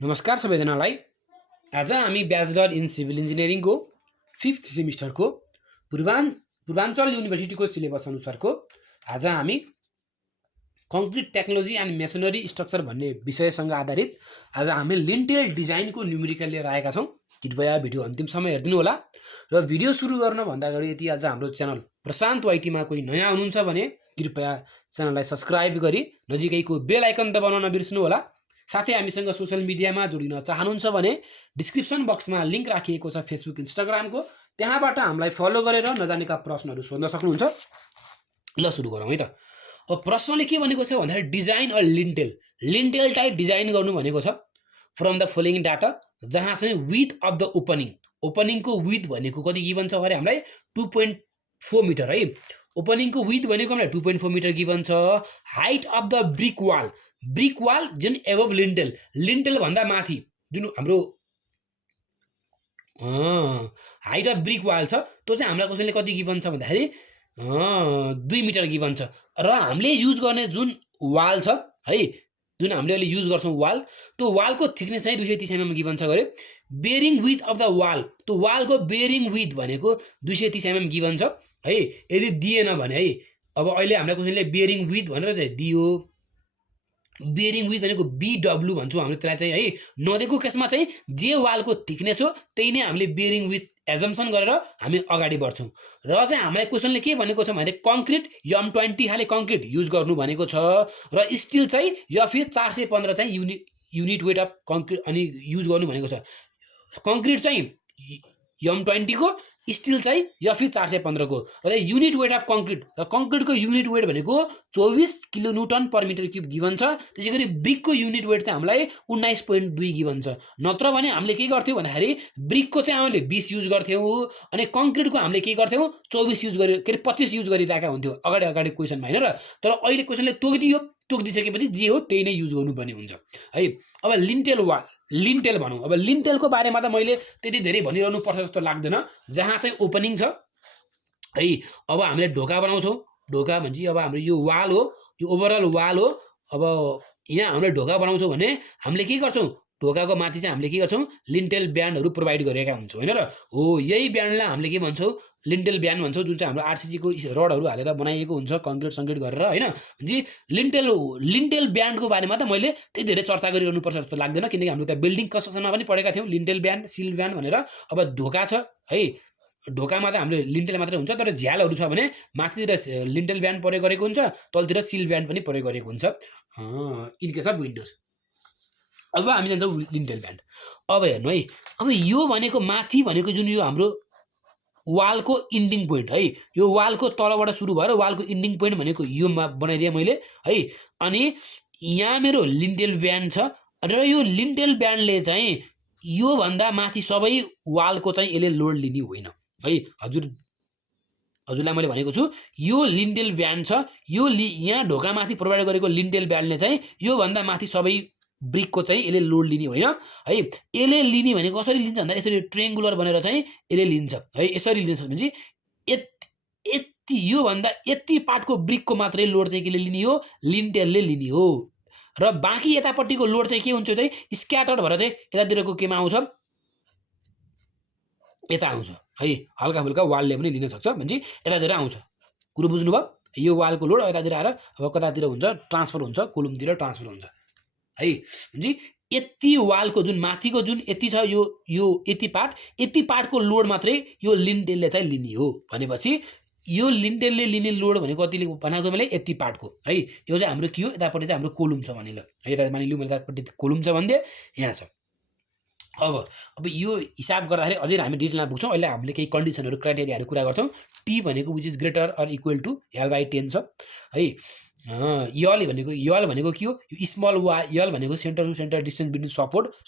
नमस्कार सबैजनालाई। आज हामी ब्याचलर इन सिभिल इन्जिनियरिङको 5th सेमिस्टरको पूर्वाञ्चल युनिभर्सिटीको सिलेबस अनुसारको आज हामी concrete technology and masonry structure भन्ने विषयसँग आधारित आज हामी लिन्टेल डिजाइनको न्युमेरिकल लिएर आएका छौँ। कृपया भिडियो अन्तिमसम्म हेरिदिनु होला। र भिडियो सुरु गर्नभन्दा अगाडि यदि आज हाम्रो च्यानल प्रशान्त वाइटीमा कोही नयाँ हुनुहुन्छ भने कृपया च्यानललाई सब्सक्राइब गरी नजिकैको बेल आइकन दबाउन नबिर्सनु होला। साथै हामीसँग सोसियल मिडियामा जोडिन चाहनुहुन्छ भने डिस्क्रिप्सन बक्समा लिङ्क राखिएको छ फेसबुक इन्स्टाग्रामको, त्यहाँबाट हामीलाई फलो गरेर नजानेका प्रश्नहरू सोध्न सक्नुहुन्छ। ल सुरु गरौँ है त। अब प्रश्नले के भनेको छ भन्दाखेरि डिजाइन अ लिन्टेल टाइप डिजाइन गर्नु भनेको छ फ्रम द फलोइङ डाटा, जहाँ चाहिँ विथ अफ द ओपनिङको विथ भनेको कति गिभन छ भने हामीलाई 2.4 मिटर है। ओपनिङको विथ भनेको हामीलाई 2.4 मिटर गिभन छ। Height of the brick wall जुन एबभ लिन्टेल भन्दा माथि जुन हाम्रो हाइट अफ ब्रिक वाल छ त्यो चाहिँ हामीलाई कसैले कति गिभन छ भन्दाखेरि 2 मिटर गिभन छ। र हामीले युज गर्ने जुन वाल छ है, जुन हामीले अहिले युज गर्छौँ वाल, त्यो वालको थिकनेस चाहिँ 230 mm गिभन छ गरे। Bearing with of the wall, त्यो वालको बेरिङ विथ भनेको 230 mm गिभन छ है। यदि दिएन भने है, अब अहिले हामीलाई कसैले बेरिङ विथ भनेर चाहिँ दियो, बेरिङ विथ भनेको BW भन्छौँ हामीले त्यसलाई चाहिँ है। नदिएको केसमा चाहिँ जे वालको थिकनेस हो त्यही नै हामीले बेरिङ विथ एजम्सन गरेर हामी अगाडि बढ्छौँ। र चाहिँ हामीलाई क्वेसनले के भनेको छ भने कङ्क्रिट M20 खाले कङ्क्रिट युज गर्नु भनेको छ, र स्टिल चाहिँ या फिर 415 चाहिँ युनिट वेट अफ कङ्क्रिट अनि युज गर्नु भनेको छ। कङ्क्रिट चाहिँ M20 को, स्टिल चाहिँ या फिर 415 को। र युनिट वेट अफ कङ्क्रिट, र कङ्क्रिटको युनिट वेट भनेको 24 kilonewton per metre cube given छ। त्यसै गरी ब्रिकको युनिट वेट चाहिँ हामीलाई 19.2 गिभन छ। नत्र भने हामीले के गर्थ्यौँ भन्दाखेरि ब्रिकको चाहिँ हामीले 20 युज गर्थ्यौँ अनि कङ्क्रिटको हामीले के गर्थ्यौँ 24 युज गरे, के अरे 25 युज गरिरहेका हुन्थ्यो अगाडि क्वेसनमा होइन र। तर अहिले क्वेसनले तोकिदिसकेपछि जे हो त्यही नै युज गर्नुपर्ने हुन्छ है। अब लिन्टेल भनौँ। अब लिन्टेलको बारेमा त मैले त्यति धेरै भनिरहनु पर्छ जस्तो लाग्दैन। जहाँ चाहिँ ओपनिङ छ है, अब हामीले ढोका बनाउँछौँ। ढोका भन्छ अब हाम्रो यो वाल हो, यो ओभरअल वाल हो। अब यहाँ हामीले ढोका बनाउँछौँ भने हामीले के गर्छौँ, ढोकाको माथि चाहिँ हामीले के गर्छौँ लिन्टेल ब्यान्डहरू प्रोभाइड गरेका हुन्छौँ होइन र। हो, यही ब्यान्डलाई हामीले के भन्छौँ लिन्टेल ब्यान्ड भन्छौँ, जुन चाहिँ हाम्रो RCC को रडहरू हालेर बनाइएको हुन्छ कङ्क्रिट गरेर होइन। जी लिन्टेल ब्यान्डको बारेमा त मैले त्यति धेरै चर्चा गरिरहनुपर्छ जस्तो लाग्दैन, किनकि हाम्रो त्यहाँ बिल्डिङ कन्स्ट्रक्सनमा पनि पढेका थियौँ लिन्टेल ब्यान्ड सिल ब्यान्ड भनेर। अब ढोका छ है, ढोकामा त हामीले लिन्टेल मात्रै हुन्छ, तर झ्यालहरू छ भने माथितिर लिन्टेल ब्यान्ड प्रयोग गरेको हुन्छ, तलतिर सिल ब्यान्ड पनि प्रयोग गरेको हुन्छ इन केस अफ विन्डोज। अब हामी जान्छौँ लिन्टेल ब्यान्ड। अब हेर्नु है, अब यो भनेको माथि भनेको जुन यो हाम्रो वालको इन्डिङ पोइन्ट है, यो वालको तलबाट सुरु भएर वालको इन्डिङ पोइन्ट भनेको यो बनाइदिएँ मैले है। अनि यहाँ मेरो लिन्टेल ब्यान्ड छ, र यो लिन्टेल ब्यान्डले चाहिँ योभन्दा माथि सबै वालको चाहिँ यसले लोड लिने होइन है। हजुरलाई मैले भनेको छु यो लिन्टेल ब्यान्ड छ, यो यहाँ ढोकामाथि प्रोभाइड गरेको लिन्टेल ब्यान्डले चाहिँ योभन्दा माथि सबै ब्रिकको चाहिँ यसले लोड लिने होइन है। यसले लिने भनेको कसरी लिन्छ भन्दा यसरी ट्रेङ्गुलर बनेर चाहिँ यसले लिन्छ है। यसरी लिन्छ भने यति योभन्दा यति पार्टको ब्रिकको मात्रै लोड चाहिँ केले लिने हो, लिन्टेलले लिने हो। र बाँकी यतापट्टिको लोड चाहिँ के हुन्छ चाहिँ स्क्याटर भएर चाहिँ यतातिरको केमा आउँछ, यता आउँछ है। हल्का फुल्का वालले पनि लिन सक्छ भने यतातिर आउँछ। कुरो बुझ्नुभयो, यो वालको लोड यतातिर आएर अब कतातिर हुन्छ ट्रान्सफर हुन्छ, कोलुमतिर ट्रान्सफर हुन्छ है। भने यति वालको जुन माथिको जुन यति छ यो यति पार्टको लोड मात्रै यो लिन्टेलले चाहिँ लिने हो। भनेपछि यो लिन्टेलले लिने लोड भनेको कतिले बनाएको मैले यति पार्टको है। यो चाहिँ हाम्रो के हो, यतापट्टि चाहिँ हाम्रो कोलुम छ भनिल है। यता मानिलिउँ मैले यतापट्टि कोलुम छ भनिदिएँ, यहाँ छ। अब यो हिसाब गर्दाखेरि अझै हामी डिटेलमा पुग्छौँ। अहिले हामीले केही कन्डिसनहरू क्राइटेरियाहरू कुरा गर्छौँ। टी भनेको which is greater or equal to L/10 छ है। यल भनेको के हो, यो स्मल यल भनेको centre to centre distance between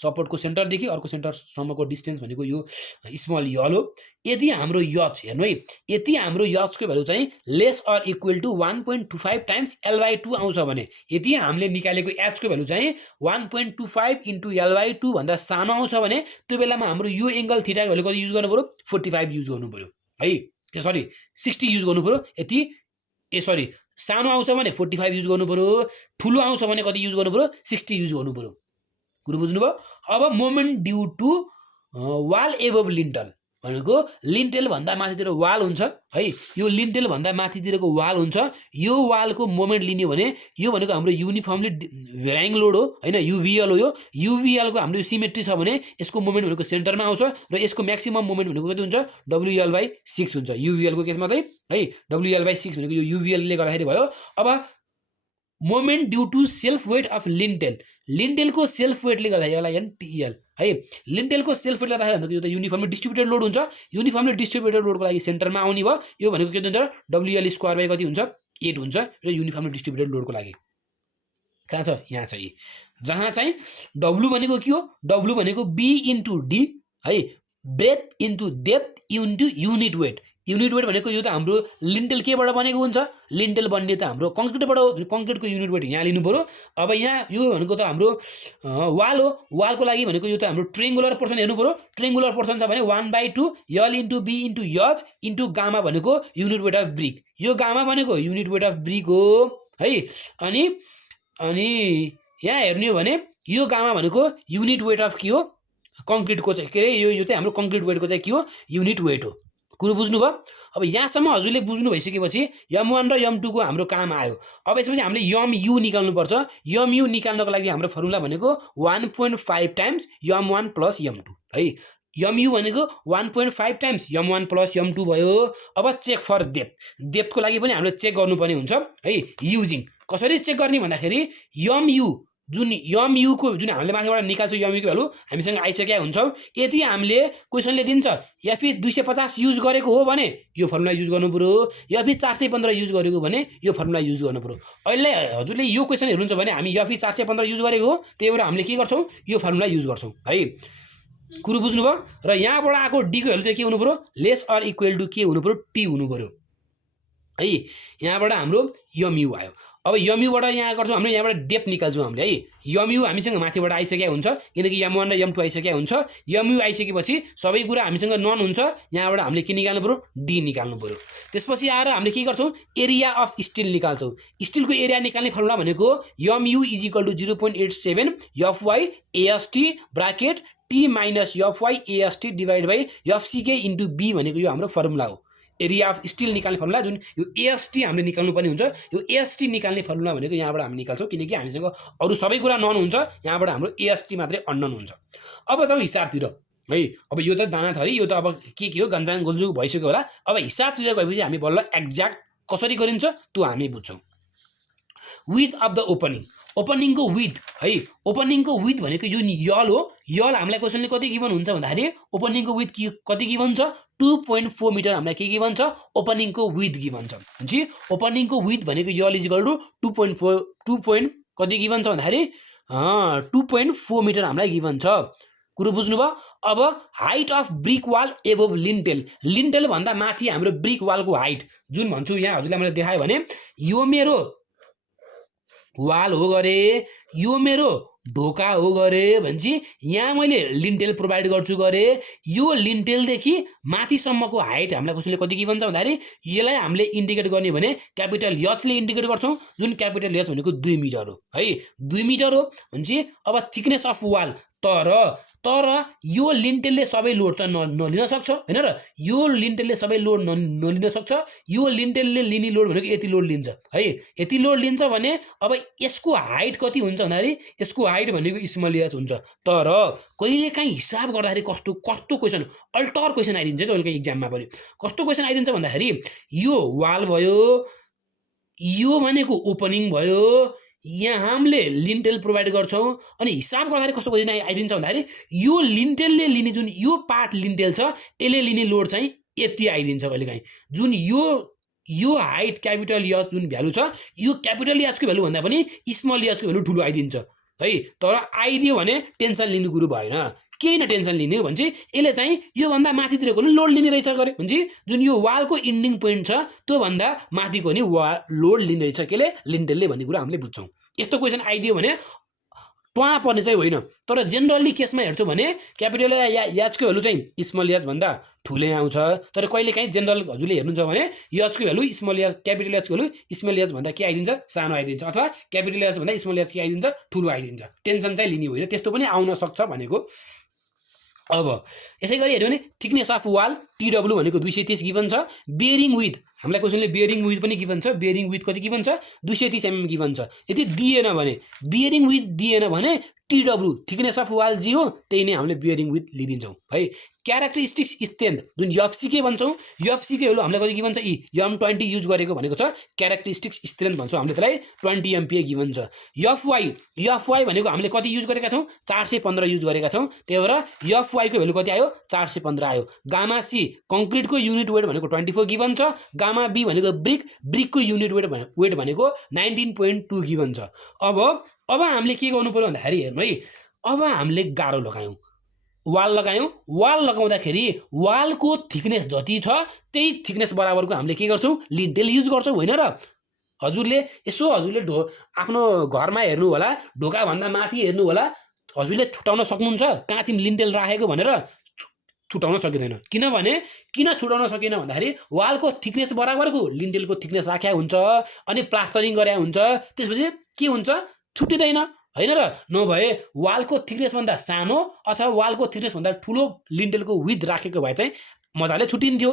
सपोर्टको सेन्टरदेखि अर्को सेन्टरसम्मको डिस्टेन्स भनेको यो स्मल यल हो। यदि हाम्रो यच हेर्नु है, यदि हाम्रो यचको भ्यालु चाहिँ less or equal to 1.25 times L/2 आउँछ भने, यदि हामीले निकालेको एचको भ्यालु चाहिँ 1.25 इन्टु L/2 भन्दा सानो आउँछ भने त्यो बेलामा हाम्रो यो एङ्गल थीटाको भ्यालु कति युज गर्नु पऱ्यो, 45 युज गर्नु पऱ्यो है। सरी 60 युज गर्नु पऱ्यो। यति सानो आउँछ भने 45 युज गर्नु पऱ्यो, ठुलो आउँछ भने कति युज गर्नु पऱ्यो, 60 युज गर्नु पऱ्यो। कुरो बुझ्नुभयो। अब moment due to wall above lintel भनेको लिन्टेल भन्दा माथितिर वाल हुन्छ है, यो लिन्टेल भन्दा माथितिरको वाल हुन्छ, यो वालको मोमेन्ट लिने भने यो भनेको हाम्रो युनिफर्मली भ्यारिङ लोड हो हैन, युभिएल हो। यो युभिएलको हाम्रो सिमेट्री छ भने यसको मोमेन्ट भनेको सेन्टरमा आउँछ र यसको म्याक्सिमम मोमेन्ट भनेको कति हुन्छ WL/6 हुन्छ युभिएलको केसमा चाहिँ है। WL/6 भनेको यो युभिएलले गर्दाखेरि भयो। अब moment due to self weight of lintel, लिन्टेलको सेल्फ वेटले गर्दा यसलाई TEL है, लिन्टेलको सेल्फ वेटले गर्दाखेरि यो त युनिफर्मली डिस्ट्रिब्युटेड लोड हुन्छ, युनिफर्मली डिस्ट्रिब्युटेड लोडको लागि सेन्टरमा आउने भयो। यो भनेको के हुन्छ WL² कति हुन्छ 8 हुन्छ र युनिफर्मली डिस्ट्रिब्युटेड लोडको लागि कहाँ छ यहाँ छ यी, जहाँ चाहिँ W भनेको के हो, W भनेको B इन्टु D है, breadth into depth into unit weight. Unit weight भनेको यो त हाम्रो लिन्टेल केबाट बनेको हुन्छ, लिन्टेल बन्ने त हाम्रो कङ्क्रिटबाट हो, कङ्क्रिटको युनिट वेट यहाँ लिनु पऱ्यो। अब यहाँ यो भनेको त हाम्रो वाल हो, वालको लागि भनेको यो त हाम्रो ट्रेङ्गुलर पोर्सन हेर्नु पऱ्यो। ट्रेङ्गुलर पोर्सन छ भने 1/2 L into B into H into gamma भनेको युनिट वेट अफ ब्रिक, यो गामा भनेको युनिट वेट अफ ब्रिक हो है। अनि यहाँ हेर्ने हो भने यो गामा भनेको युनिट वेट अफ के हो कङ्क्रिटको चाहिँ के अरे यो चाहिँ हाम्रो कङ्क्रिट वेटको चाहिँ के हो युनिट वेट हो। कुरो बुझ्नुभयो। अब यहाँसम्म हजुरले बुझ्नु भइसकेपछि M1 र M2 को हाम्रो काम आयो। अब यसपछि हामीले MU निकाल्नुपर्छ। MU निकाल्नको लागि हाम्रो फर्मुला भनेको 1.5 टाइम्स M1 प्लस M2 है। MU भनेको 1.5 टाइम्स M1 प्लस M2 भयो। अब चेक फर डेप्थ, डेप्थको लागि पनि हामीले चेक गर्नुपर्ने हुन्छ है। युजिङ कसरी चेक गर्ने भन्दाखेरि MU जुन MU को जुन हामीले माथिबाट निकाल्छौँ MU को भ्यालु हामीसँग आइसकेका हुन्छौँ। यदि हामीले क्वेसनले दिन्छ FE 250 युज गरेको हो भने यो फर्मुला युज गर्नु पर्यो, FE 415 युज गरेको भने यो फर्मुला युज गर्नु पर्यो। अहिले हजुरले यो क्वेसन हेर्नुहुन्छ भने हामी FE 415 युज गरेको हो, त्यही भएर हामीले के गर्छौँ यो फर्मुला युज गर्छौँ है। कुरो बुझ्नुभयो। र यहाँबाट आएको D को भ्यालु चाहिँ के हुनु पर्यो लेस अर इक्वल टु के हुनु पर्यो T हुनु पर्यो है। यहाँबाट हाम्रो MU आयो। अब MUबाट यहाँ गर्छौँ हामीले यहाँबाट डेप्थ निकाल्छौँ हामीले है। MU हामीसँग माथिबाट आइसकेको हुन्छ किनकि M1 र M2 आइसकेको हुन्छ। MU आइसकेपछि सबै कुरा हामीसँग नन हुन्छ, यहाँबाट हामीले के निकाल्नु पर्यो D निकाल्नु पर्यो। त्यसपछि आएर हामीले के गर्छौँ एरिया अफ स्टिल निकाल्छौँ। स्टिलको एरिया निकाल्ने फर्मुला भनेको MU = 0.87 FY AST bracket T minus FY AST divide by FCK into B भनेको यो हाम्रो फर्मुला हो। एरिया अफ स्टिल निकाल्ने फर्मुला जुन यो AST हामीले निकाल्नु पर्ने हुन्छ, यो AST निकाल्ने फर्मुला भनेको यहाँबाट हामी निकाल्छौँ किनकि हामीसँग अरू सबै कुरा नन हुन्छ, यहाँबाट हाम्रो AST मात्रै अननन हुन्छ। अब जाउँ हिसाबतिर है। अब यो त दाना थरी यो त अब के हो गन्जाङ गुल्जु भइसक्यो होला। अब हिसाबतिर गएपछि हामी बल्ल एक्ज्याक्ट कसरी गरिन्छ त्यो हामी बुझ्छौँ। विथ अफ द ओपनिङ, ओपनिङको विथ है, ओपनिङको विथ भनेको यो यल हो। यल हामीलाई क्वेसनले कति गिभन हुन्छ भन्दाखेरि ओपनिङको विथ कति गिभन छ 2.4 मिटर हामीलाई के गिभन छ ओपनिङको विथ गिभन छ। जी ओपनिङको विथ भनेको यल = 2.4 कति गिभन छ भन्दाखेरि 2.4 मिटर हामीलाई गिभन छ। कुरो बुझ्नुभयो। अब height of brick wall above lintel, lintel भन्दा माथि हाम्रो ब्रिक वालको हाइट जुन भन्छु यहाँ हजुरलाई मैले देखाएँ भने यो मेरो वाल हो गरे, यो मेरो ढोका हो गरे भनेपछि यहाँ मैले लिन्टेल प्रोभाइड गर्छु गरे। यो लिन्टेलदेखि माथिसम्मको हाइट हामीलाई क्वेसनले कति गिभन छ भन्दाखेरि यसलाई हामीले इन्डिकेट गर्ने भने क्यापिटल H ले इन्डिकेट गर्छौँ, जुन क्यापिटल H भनेको 2 मिटर हो है। 2 मिटर हो भनेपछि अब थिकनेस अफ वाल तर यो लिन्टेलले सबै लोड त नलिन सक्छ हैन र, यो लिन्टेलले सबै लोड नलिन सक्छ। यो लिन्टेलले लिने लोड भनेको यति लोड लिन्छ है, यति लोड लिन्छ भने अब यसको हाइट कति हुन्छ भन्दाखेरि यसको हाइट भनेको स्मल h हुन्छ। तर कहिलेकाहीँ हिसाब गर्दाखेरि कस्तो क्वेसन अल्टर क्वेसन आइदिन्छ कि कहिलेकाहीँ एक्जाममा पनि कस्तो क्वेसन आइदिन्छ भन्दाखेरि यो वाल भयो, यो भनेको ओपनिङ भयो, यहाँ हामीले लिन्टेल प्रोभाइड गर्छौँ अनि हिसाब गर्दाखेरि कस्तो क्वेसन आइदिन्छ भन्दाखेरि यो लिन्टेलले लिने जुन यो पार्ट लिन्टेल छ यसले लिने लोड चाहिँ यति आइदिन्छ कहिलेकाहीँ। जुन यो हाइट क्यापिटल H जुन भ्यालु छ यो क्यापिटल H को भ्यालु भन्दा पनि स्मल h को भ्यालु ठुलो आइदिन्छ है। तर आइदियो भने टेन्सन लिनु कुरो भएन, केही न टेन्सन लिने हो भने यसले चाहिँ योभन्दा माथितिरको नि लोड लिने रहेछ गरे भने जुन यो वालको इन्डिङ पोइन्ट छ त्योभन्दा माथिको नि लोड लिने रहेछ केले लिन्टेलले भन्ने कुरा हामीले बुझ्छौँ। यस्तो क्वेसन आइदियो भने ट्वा पर्ने चाहिँ होइन। तर जेनरली केसमा हेर्छौँ भने क्यापिटल एचको भ्यालु चाहिँ स्मल एच भन्दा ठुलै आउँछ। तर कहिलेकाहीँ जेनरल हजुरले हेर्नुहुन्छ भने एचको भ्यालु स्मल एच, क्यापिटल एचको भ्यालु स्मल एच भन्दा के आइदिन्छ, सानो आइदिन्छ, अथवा क्यापिटल एच भन्दा स्मल एच के आइदिन्छ, ठुलो आइदिन्छ। टेन्सन चाहिँ लिने होइन, त्यस्तो पनि आउन सक्छ भनेको। अब यसै गरी हेऱ्यो भने थिकनेस अफ वाल टिडब्ल्यू भनेको 230 गिभन छ। बेयरिङ विथ हामीलाई क्वेसनले बेयरिङ विथ पनि गिभन छ। बेयरिङ विथ कति गिभन छ, 230 mm गिभन छ। यदि दिएन भने बेयरिङ विथ दिएन भने टिडब्ल्यू थिकनेस अफ वाल जी हो, त्यही नै हामीले बेयरिङ विथ लिदिन्छौँ है। क्यारेक्टरिस्टिक्स स्ट्रेन्थ जुन एफसीके भन्छौँ, एफसीके भ्यालु हामीलाई कति गिभन छ, M20 युज गरेको भनेको छ क्यारेक्टरिस्टिक्स स्ट्रेन्थ भन्छौँ हामीले त्यसलाई, 20 MPa गिभन छ। एफवाई भनेको हामीले कति युज गरेका छौँ, 415 युज गरेका छौँ, त्यही भएर एफवाई को भ्यालु कति आयो, 415 आयो। गामा सी कङ्क्रिटको युनिट वेट भनेको 24 गिभन छ। गामा बी भनेको ब्रिकको युनिट वेट भनेको 19.2 गिभन छ। अब हामीले के गर्नु पर्यो भन्दाखेरि हेर्नु है, अब हामीले गाह्रो लगायौँ, वाल लगायौँ। वाल लगाउँदाखेरि वालको थिकनेस जति छ त्यही थिकनेस बराबरको हामीले के गर्छौँ, लिन्टेल युज गर्छौँ होइन र। हजुरले आफ्नो घरमा हेर्नु होला, ढोकाभन्दा माथि हेर्नु होला, हजुरले छुटाउन सक्नुहुन्छ कहाँ तिमी लिन्टेल राखेको भनेर, छुटाउन सकिँदैन। किन छुटाउन सकिन भन्दाखेरि वालको थिकनेस बराबरको लिन्टेलको थिकनेस राख्या हुन्छ, अनि प्लास्टरिङ गरे हुन्छ, त्यसपछि के हुन्छ, छुटिँदैन होइन र। नभए वालको थिकनेस भन्दा सानो अथवा वालको थिकनेस भन्दा ठुलो लिन्टेलको विथ राखेको भए चाहिँ मजाले छुटिन्थ्यो।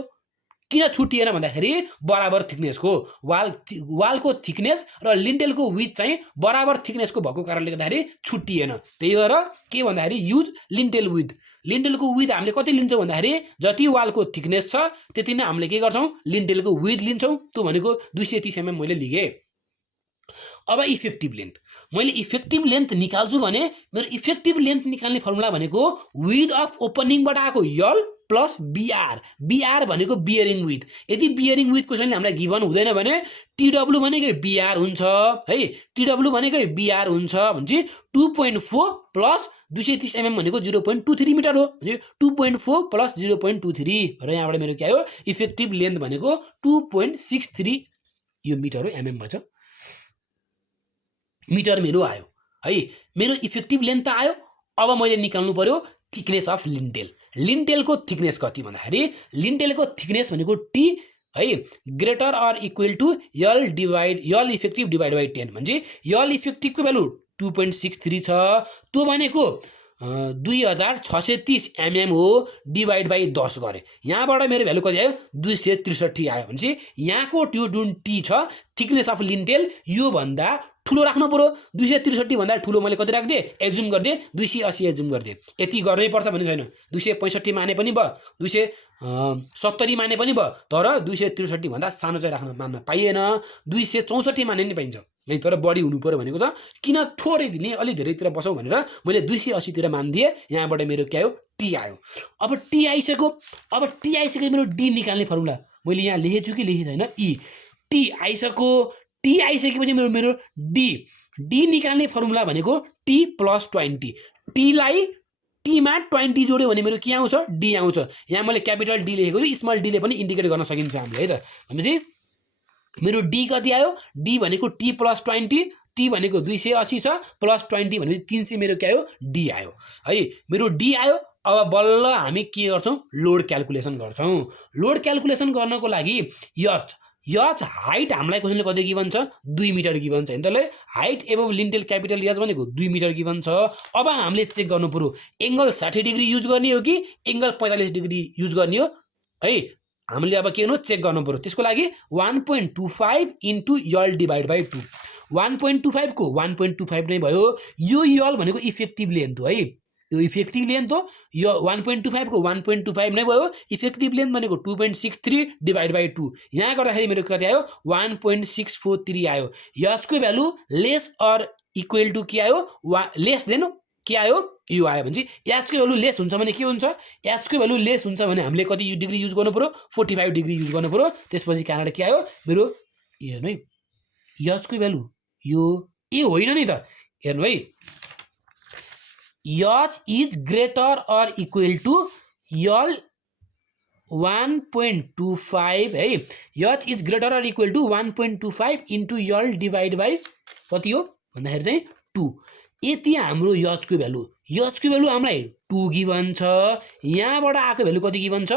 किन छुटिएन भन्दाखेरि बराबर थिकनेसको वालको थिकनेस र लिन्टेलको विथ चाहिँ बराबर थिकनेसको भएको कारणले गर्दाखेरि छुटिएन। त्यही भएर के भन्दाखेरि युज लिन्टेल विथ। लिन्टेलको विथ हामीले कति लिन्छौँ भन्दाखेरि जति वालको थिकनेस छ त्यति नै हामीले के गर्छौँ, लिन्टेलको विथ लिन्छौँ। त्यो भनेको 230 mm मैले लिगेँ। अब इफेक्टिभ लेन्थ, मैले इफेक्टिभ लेन्थ निकाल्छु भने मेरो इफेक्टिभ लेन्थ निकाल्ने फर्मुला भनेको विथ अफ ओपनिङबाट आएको यल प्लस बिआर। बिआर भनेको बियरिङ विथ। यदि बियरिङ विथ क्वेसनले हामीलाई गिभन हुँदैन भने टिडब्ल्यू भनेकै बिआर हुन्छ है। टिडब्ल्यू भनेकै बिआर हुन्छ भने 2.4 प्लस 230 mm भनेको 0.23 मिटर हो। 2.4 प्लस 0.23 र यहाँबाट मेरो के आयो, इफेक्टिभ लेन्थ भनेको 2.63 यो मिटर हो, mm भन्छ, मिटर मेरो आयो है। मेरो इफेक्टिभ लेन्थ त आयो। अब मैले निकाल्नु पर्यो थिकनेस अफ लिन्टेल। लिन्टेलको थिकनेस कति भन्दाखेरि लिन्टेलको थिकनेस भनेको टी है greater or equal to L effective divide by 10 भने यल इफेक्टिभको भ्यालु 2.63 छ। त्यो भनेको 2630 mm हो, डिभाइड बाई 10 गरे। यहाँबाट मेरो भ्यालु कति आयो, 263 आयो भने यहाँको त्यो जुन टी छ थिकनेस अफ लिन्टेल यो भन्दा ठुलो राख्नु पर्यो। 263 भन्दा ठुलो मैले कति राख्दिएँ, एक्जुम गरिदिएँ 280 एक्जुम गरिदिएँ। यति गर्नै पर्छ भन्ने छैन, 265 माने पनि भयो, 270 माने पनि भयो, तर 263 भन्दा सानो चाहिँ मान्न पाइएन। 264 माने नि पाइन्छ है, तर बढी हुनु पर्यो भनेको त। किन थोरै दिने, अलि धेरैतिर बसौँ भनेर मैले 280 तिर मानिदिएँ। यहाँबाट मेरो के आयो, टी आयो। अब टी आइसक्यो मेरो डी निकाल्ने फर्मुला मैले यहाँ लेखेछु कि लेखेको छैन, टी आइसक्यो। टी आइसकेपछि मेरो डी निकाल्ने फर्मुला भनेको टी प्लस 20। टीलाई टीमा 20 जोड्यो भने मेरो के आउँछ, डी आउँछ। यहाँ मैले क्यापिटल डी लेखेको छु, स्मल डीले पनि इन्डिकेट गर्न सकिन्छ हामीले है त। भनेपछि मेरो डी कति आयो, डी भनेको टी प्लस 20, टी भनेको 280 छ, प्लस 20 भनेपछि 300 मेरो के आयो, डी आयो है। मेरो डी आयो। अब बल्ल हामी के गर्छौँ, लोड क्याल्कुलेसन गर्छौँ। लोड क्याल्कुलेसन गर्नको लागि यच हाइट हामीलाई क्वेसनले कति गिभन छ, 2 मिटर गिभन छ। त्यसले हाइट एबभ लिन्टेल क्यापिटल यच भनेको 2 मिटर गिभन छ। अब हामीले चेक गर्नु पर्यो एङ्गल 60 डिग्री युज गर्ने हो कि एङ्गल 45 डिग्री युज गर्ने हो है। हामीले अब के गर्नु, चेक गर्नु पर्यो। त्यसको लागि 1.25 इन्टु यल डिभाइड बाई 2। 1.25 को 1.25 नै भयो। यो यल भनेको इफेक्टिभ लेन्थ हो है, यो इफेक्टिभ लेन्थ हो। यो 1.25 को 1.25 नै भयो। इफेक्टिभ लेन्थ भनेको 2.63 डिभाइड बाई 2। यहाँ गर्दाखेरि मेरो कति आयो, 1.643 आयो। यचको value less or equal to के आयो, लेस देन के आयो, यो आयो। भने एचको भ्यालु लेस हुन्छ भने के हुन्छ, एचको भ्यालु लेस हुन्छ भने हामीले कति डिग्री युज गर्नु पर्यो, 45 डिग्री युज गर्नु पर्यो। त्यसपछि कहाँबाट के आयो मेरो, हेर्नु है एचको भ्यालु यो ए होइन नि त, हेर्नु है H is greater or equal to l 1.25 है। H is greater or equal to 1.25 into l divide by कति हो भन्दाखेरि चाहिँ 2। यति हाम्रो यचको भ्यालु हामीलाई 2 गिभन छ। यहाँबाट आएको भ्यालु कति गिभन छ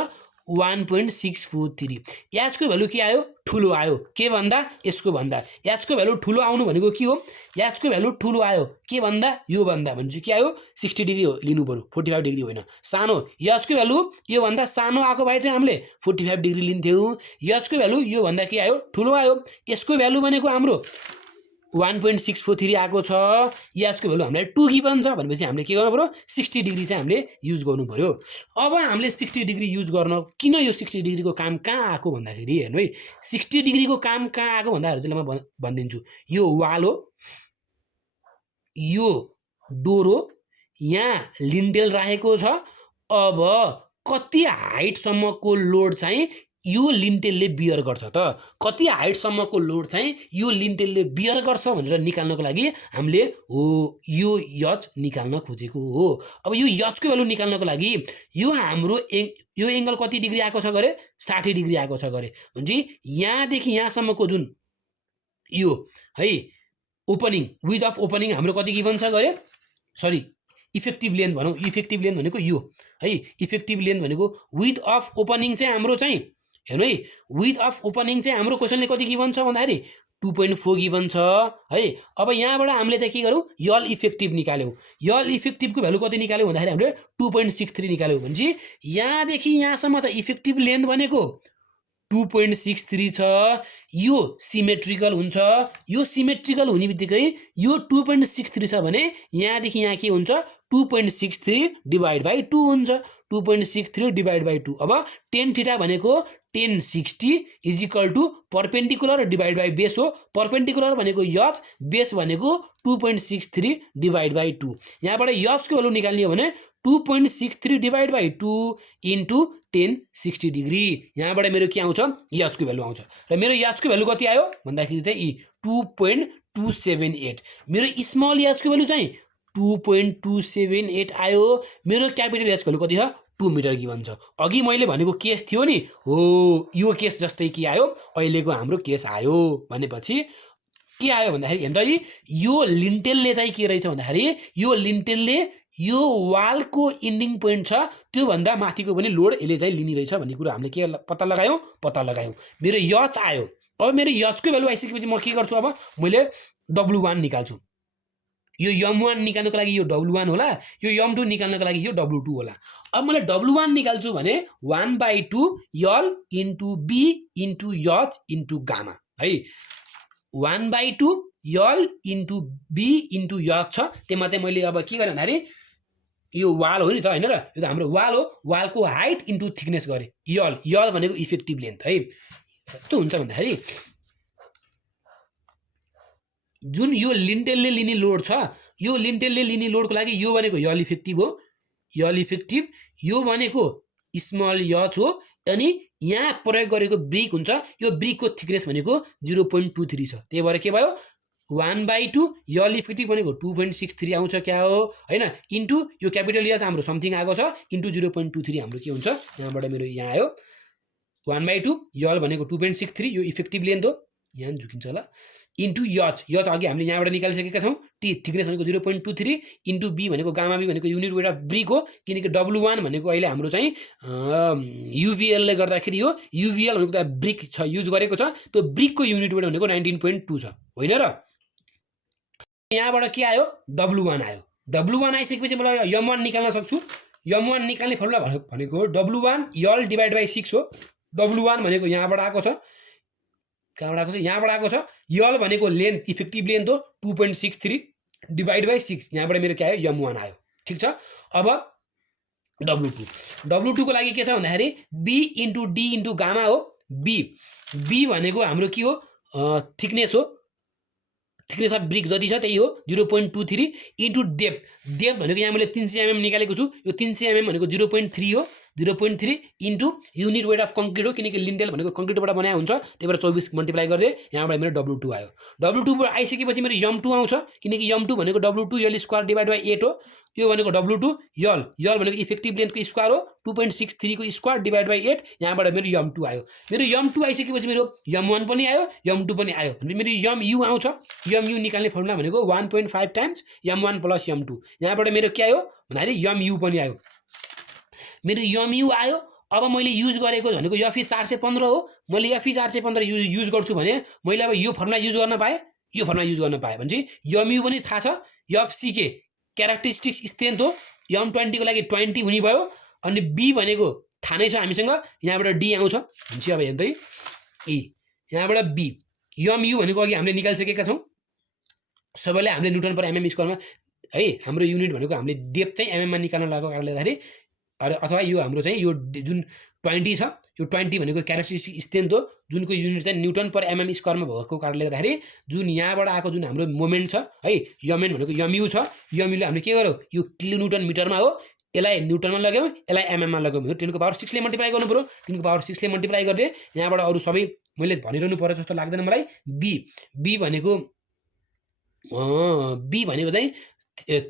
1.643। एचको भ्यालु के आयो ठुलो आयो के भन्दा यसको भन्दा। एचको भ्यालु ठुलो आउनु भनेको के हो एचको भ्यालु ठुलो आयो के भन्दा यो भन्दा भनेपछि के आयो 60 डिग्री लिनु पर्यो 45 डिग्री होइन। सानो एचको भ्यालु यो भन्दा सानो आएको भए चाहिँ हामीले 45 डिग्री लिन्थ्यौं। एचको भ्यालु यो भन्दा के आयो ठुलो आयो। यसको भ्यालु भनेको हाम्रो 1.643 आएको छ। एचको भ्यालु हामीलाई 2 गिभन छ भनेपछि हामीले के गर्नु पर्यो 60 डिग्री चाहिँ हामीले युज गर्नु पर्यो। अब हामीले 60 डिग्री युज गर्न किन यो 60 डिग्रीको काम कहाँ आएको भन्दाखेरि हेर्नु है 60 डिग्रीको काम कहाँ आएको भन्दाखेरि चाहिँ म भनिदिन्छु। यो वाल हो यो डोर हो यहाँ लिन्टेल राखेको छ। अब कति हाइटसम्मको लोड चाहिँ यो लिन्टेलले बियर गर्छ त कति हाइटसम्मको लोड चाहिँ यो लिन्टेलले बियर गर्छ भनेर निकाल्नको लागि हामीले हो यो यच निकाल्न खोजेको हो। अब यो यचको भ्यालु निकाल्नको लागि यो हाम्रो यो एंगल कति डिग्री आएको छ गरे 60 डिग्री आएको छ गरे भनेपछि यहाँदेखि यहाँसम्मको जुन यो है ओपनिङ विथ अफ ओपनिङ हाम्रो कति गिभन छ गरे सरी इफेक्टिभ लेन्थ भनौँ। इफेक्टिभ लेन्थ भनेको यो है इफेक्टिभ लेन्थ भनेको विथ अफ ओपनिङ चाहिँ हाम्रो चाहिँ हेर्नु है विथ अफ ओपनिङ चाहिँ हाम्रो क्वेसनले कति गिभन छ भन्दाखेरि 2.4 गिभन छ है। अब यहाँबाट हामीले चाहिँ के गरौँ यल इफेक्टिभ निकाल्यौँ। यल इफेक्टिभको भ्यालु कति निकाल्यौँ भन्दाखेरि हामीले 2.63 निकाल्यौँ भनेपछि यहाँदेखि यहाँसम्म चाहिँ इफेक्टिभ लेन्थ भनेको 2.63 छ। यो सिमेट्रिकल हुन्छ। यो सिमेट्रिकल हुने बित्तिकै यो 2.63 छ भने यहाँदेखि यहाँ के हुन्छ 2.63 डिभाइड बाई 2 हुन्छ 2.63 डिभाइड बाई 2। अब टेन थीटा भनेको 1060 is equal to perpendicular divide by base हो। परपेंडिकुलर भनेको यच बेस भनेको 2.63 डिवाइड बाई 2। यहाँबाट यच को भ्यालु निकाल्ने हो भने 2.63 डिवाइड बाई 2 इन्टु 1060 डिग्री। यहाँबाट मेरो के आउँछ यच को भ्यालु आउँछ र मेरो यच को भ्यालु कति आयो भन्दाखेरि चाहिँ 2.278। मेरो स्मल यच को भ्यालु चाहिँ 2.278 आयो। मेरो क्यापिटल एच भ्यालु कति छ 2 मिटर गिभन छ। अघि मैले भनेको केस थियो नि हो यो केस जस्तै के आयो अहिलेको हाम्रो केस आयो भनेपछि के आयो भन्दाखेरि हेर्नु त यो लिन्टेलले चाहिँ के रहेछ भन्दाखेरि यो लिन्टेलले यो वालको एन्डिङ पोइन्ट छ त्यो भन्दा माथिको पनि लोड यसले चाहिँ लिने रहेछ भन्ने कुरा हामीले के पत्ता लगायौं। मेरो यच आयो। अब मेरो यच को भ्यालु आइसकेपछि म के गर्छु अब मैले W1 निकाल्छु। यो M1 निकाल्नको लागि यो W1 होला यो M2 निकाल्नको लागि यो W2 होला। अब मैले W1 निकाल्छु भने 1/2 यल into B into h into gamma है 1/2 यल इन्टु B इन्टु यच छ। त्यसमा चाहिँ मैले अब के गरेँ भन्दाखेरि यो वाल हो नि त हैन र यो त हाम्रो वाल हो। वालको हाइट इन्टु थिकनेस गरे यल भनेको इफेक्टिभ लेन्थ है। कस्तो हुन्छ भन्दाखेरि जुन यो लिन्टेलले लिने लोड छ यो लिन्टेलले लिने लोडको लागि यो भनेको यल इफेक्टिभ हो। यल इफेक्टिभ यो भनेको स्मल यच हो अनि यहाँ प्रयोग गरेको ब्रिक हुन्छ यो ब्रिकको थिकनेस भनेको 0.23 छ। त्यही भएर के भयो 1/2 यल इफेक्टिभ भनेको 2.63 आउँछ क्या हो हैन इन्टु यो क्यापिटल यच हाम्रो समथिङ आएको छ इन्टु 0.23 हाम्रो के हुन्छ यहाँबाट मेरो यहाँ आयो 1/2 यल भनेको 2.63 यो इफेक्टिभ लेन्थ हो यहाँ झुकिन्छ होला इन्टु यच अघि हामीले यहाँबाट निकालिसकेका छौँ। थिकनेस भनेको 0.23 इन्टु B भनेको गामा B भनेको युनिट वेट अफ ब्रिक हो किनकि W1 भनेको अहिले हाम्रो चाहिँ UVL ले गर्दाखेरि यो UVL भनेको त ब्रिक छ युज गरेको छ त्यो ब्रिकको युनिट वेट भनेको 19.2 छ होइन र। यहाँबाट के आयो W1 आयो। W1 आइसकेपछि मलाई M1 निकाल्न सक्छु। M1 निकाल्ने फर्मुला भनेको W1 यल डिवाइड बाई 6 हो। W1 भनेको यहाँबाट आएको छ कहाँबाट आएको छ यहाँबाट आएको छ यल भनेको लेन्थ इफेक्टिभ लेन्थ हो 2.63 डिवाइड बाई 6 यहाँबाट मेरो के आयो M1 आयो ठीक छ। अब W2 को लागि के छ भन्दाखेरि B into D into gamma हो। B भनेको हाम्रो के हो थिकनेस हो थिकनेस अफ ब्रिक जति छ त्यही हो 0.23 इन्टु डेप्थ भनेको यहाँ मैले 300 mm निकालेको छु यो 300 mm भनेको 0.3 हो 0.3 into unit weight of concrete हो, किनकि लिन्टेल भनेको कङ्क्रिटबाट बनाएको हुन्छ, त्यही भएर 24 मल्टिप्लाई गरिदिएँ, यहाँबाट मेरो W2 आयो। W2 आइसकेपछि मेरो M2 आउँछ, किनकि M2 भनेको W2 L square divide by 8 हो, यो भनेको W2 यल भनेको इफेक्टिभ लेन्थको स्क्वायर हो, 2.63 को स्क्वायर डिभाइड बाई 8, यहाँबाट मेरो M2 आयो। मेरो M2 आइसकेपछि मेरो M1 पनि आयो, M2 पनि आयो, भने मेरो MU आउँछ। MU निकाल्ने फर्मुला भनेको 1.5 टाइम्स M1 प्लस M2, यहाँबाट मेरो के आयो भन्दाखेरि MU पनि आयो। मेरो MU आयो। अब मैले युज गरेको भनेको FE 415 हो, मैले FE 415 युज गर्छु भने मैले अब यो फर्मुला युज गर्न पाएँ, यो फर्मुला युज गर्न पाएँ भने चाहिँ MU पनि थाहा छ, FCK क्यारेक्टरिस्टिक्स स्ट्रेन्थ हो, M20 को लागि 20 हुने भयो, अनि B भनेको थाहा नै छ हामीसँग, यहाँबाट D आउँछ भन्छ। अब हेर्दै यहाँबाट B MU भनेको अघि हामीले निकालिसकेका छौँ, सबैले हामीले न्युटन पर एमएम स्क्वायरमा है, हाम्रो युनिट भनेको हामीले डेप्थ चाहिँ एमएममा निकाल्न लागेको कारणले गर्दाखेरि, अथवा यो हाम्रो चाहिँ यो जुन 20 छ, यो 20 भनेको क्यारेक्टरिस्टिक स्ट्रेन्थ हो, जुनको युनिट चाहिँ न्युटन पर एमएम स्क्वायरमा भएको कारणले गर्दाखेरि जुन यहाँबाट आएको जुन हाम्रो मोमेन्ट छ है, MN भनेको MU छ, MU ले हामीले के गर्यो, यो किलो न्युटन मिटरमा हो, यसलाई न्युटनमा लाग्यौँ, यसलाई एमएममा लाग्यौँ, 10 को पावर 6 ले मल्टिप्लाई गर्नु पर्यो, 10 को पावर 6 ले मल्टिप्लाई गरिदिए, यहाँबाट अरू सबै मैले भनिरहनु पर्यो जस्तो लाग्दैन मलाई। B भनेको चाहिँ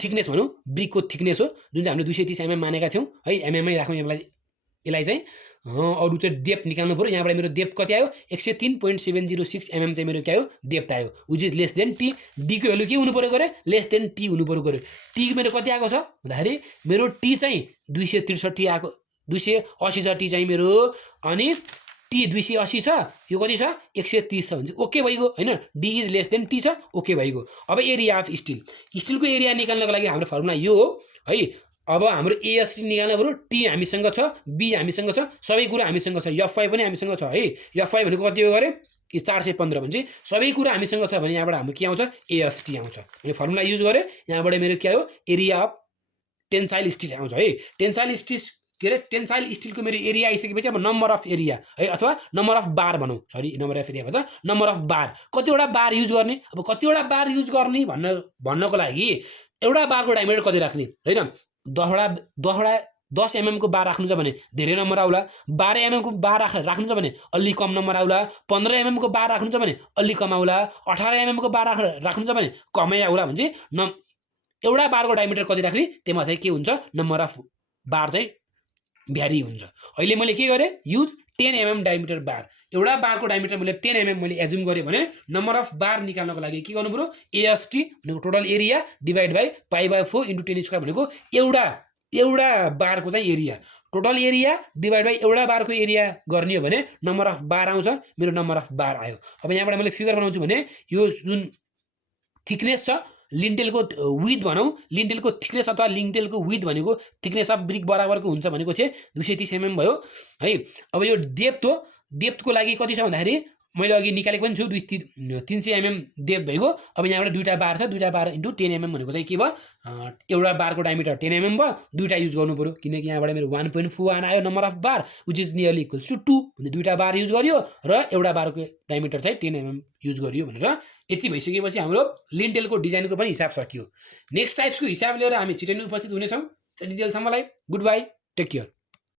थिकनेस भनौँ, ब्रिकको थिकनेस हो, जुन चाहिँ हामीले 230 mm मानेका थियौँ है, एमएममै राखौँ यसलाई चाहिँ। अरू चाहिँ डेप्थ निकाल्नु पर्यो, यहाँबाट मेरो डेप्थ कति आयो 103.706 mm चाहिँ मेरो के आयो डेप्थ आयो, which is less than T. D को भ्यालु के हुनु पर्यो गरे, लेस देन टी हुनु पर्यो गरे। टी मेरो कति आएको छ भन्दाखेरि मेरो टी चाहिँ 263 आएको, 280 छ टी चाहिँ मेरो, अनि टी 280 छ, यो कति छ 130 छ भने चाहिँ ओके भइगयो हैन, D is less than T छ, ओके भइगयो। अब एरिया अफ स्टिल, स्टिलको एरिया निकाल्नको लागि हाम्रो फर्मुला यो हो है। अब हाम्रो एएसटी निकाल्नु पर्यो, टी हामीसँग छ, बी हामीसँग छ, सबै कुरा हामीसँग छ, एफ5 पनि हामीसँग छ है। एफ5 भनेको कति हो गरे 415 भने चाहिँ सबै कुरा हामीसँग छ भने यहाँबाट हाम्रो के आउँछ एएसटी आउँछ। अनि फर्मुला युज गरे, यहाँबाट मेरो के आयो एरिया अफ टेन्साइल स्टिल आउँछ है। टेन्साइल स्टिल के अरे टेन्साइल स्टिलको मेरो एरिया आइसकेपछि अब नम्बर अफ एरिया है, अथवा नम्बर अफ बार भनौँ, सरी नम्बर अफ एरिया भन्छ, नम्बर अफ बार, कतिवटा बार युज गर्ने। अब कतिवटा बार युज गर्ने भन्नको लागि एउटा बारको डायमिटर कति राख्ने हैन, 10 mm को बार राख्नु छ भने धेरै नम्बर आउला, 12 mm को बार राख्नु छ भने अलि कम नम्बर आउला, 15 mm को बार राख्नु छ भने अलि कम आउला, 18 mm को बार राख्नु छ भने कमै आउला। भने एउटा बारको डायमिटर कति राख्ने त्यसमा चाहिँ के हुन्छ नम्बर अफ बार चाहिँ भ्यारी हुन्छ। अहिले मैले के गरेँ युज 10 mm डायमिटर बार, एउटा बारको डायमिटर मैले 10 mm मैले एज्युम गरेँ भने नम्बर अफ बार निकाल्नको लागि के गर्नु पर्यो एएसटी भनेको total area divide by pi by 4 into 10 square भनेको एउटा बारको चाहिँ area, total area divide by एउटा बारको एरिया गर्ने हो भने नम्बर अफ बार आउँछ, मेरो नम्बर अफ बार आयो। अब यहाँबाट मैले फिगर बनाउँछु भने यो जुन थिकनेस छ लिन्टेलको विथ भनौँ, लिन्टेलको थिकनेस अथवा लिन्टेलको विथ भनेको थिकनेस अफ ब्रिक बराबरको हुन्छ भनेको चाहिँ 230 mm भयो है। अब यो डेप्थ हो, डेप्थको लागि कति छ भन्दाखेरि मैले अघि निकालेको पनि छु 300 mm डेप्थ भइगयो। अब यहाँबाट दुईटा बार छ, दुईटा बार इन्टु 10 mm भनेको चाहिँ के भयो एउटा बारको डायमिटर 10 mm भयो, दुईटा युज गर्नु पर्यो किनकि यहाँबाट मेरो 1.41 आयो number of bar which is nearly equals to 2 भने दुईटा बार युज गरियो र एउटा बारको डायमिटर चाहिँ 10 mm युज गरियो भनेर यति भइसकेपछि हाम्रो लिन्टेलको डिजाइनको पनि हिसाब सकियो। नेक्स्ट टाइप्सको हिसाब लिएर हामी छिटै नै उपस्थित हुनेछौँ। त्यतिजेलसम्मलाई गुड बाई, टेक केयर।